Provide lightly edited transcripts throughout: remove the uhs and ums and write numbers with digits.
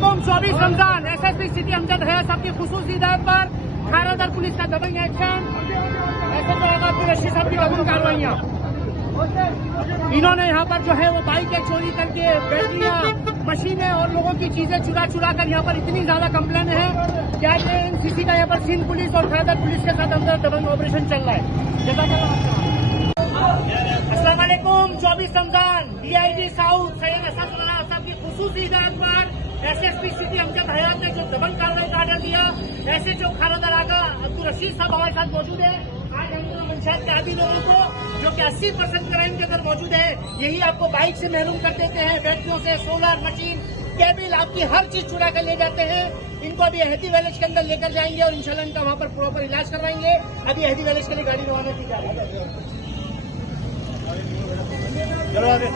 अस्सलामुअलैकुम। 24 Ramzan SSP city Amjad है सबकी खुसूसी हिदायत पर खैरादर पुलिस का दबंग एक्शन। रशीद साहब की अमन कार्रवाइयाँ। इन्होंने यहाँ पर जो है वो बाइकें चोरी करके बैटरियाँ, मशीनें और लोगों की चीजें चुरा कर यहाँ पर इतनी ज्यादा कंप्लेन है कि आज एनसीसी का यहाँ पर सिंध पुलिस और खैरादर पुलिस के साथ अंदर दबंग ऑपरेशन चल रहा है। अस्सलामुअलैकुम। 24 रमजान डीआईजी साउथ सैयद असद साहब की खुसूसी हिदायत पर एसएसपी सिटी अमजद हयात ने जो दबंग कार्रवाई का आर्डर दिया, ऐसे जो खैरादर आगा अब्दुल रशीद साहब हमारे साथ मौजूद है। आज हम पंचायत के आदि लोगों को जो कि 80% क्राइम के अंदर मौजूद है, यही आपको बाइक से महरूम कर देते हैं, बैटरियों से, सोलर मशीन, केबल, आपकी हर चीज चुरा कर ले जाते हैं। इनको अभी एहदी विलेज के अंदर लेकर जाएंगे और इंशाल्लाह इनका वहाँ पर प्रॉपर इलाज करवाएंगे। अभी एहदी विलेज के लिए गाड़ी रवाना की जा रही है। चलो आगे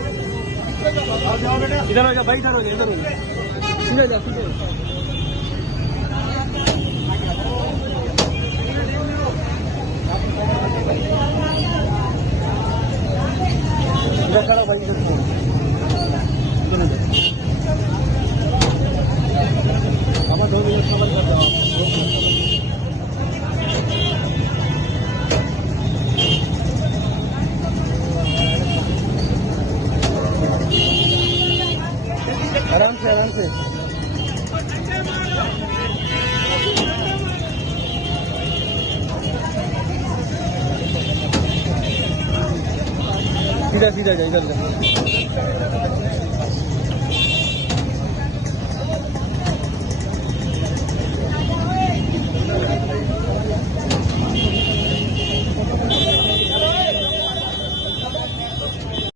जाओ बेटा, इधर हो जाओ भाई, इधर हो जाओ, इधर हो जाओ, सीधे जाओ, सीधे इधर खड़ा भाई, इधर हमारा 2 मिनट खबर कर दो। आराम से आराम से सीधा सीधा जाए इधर।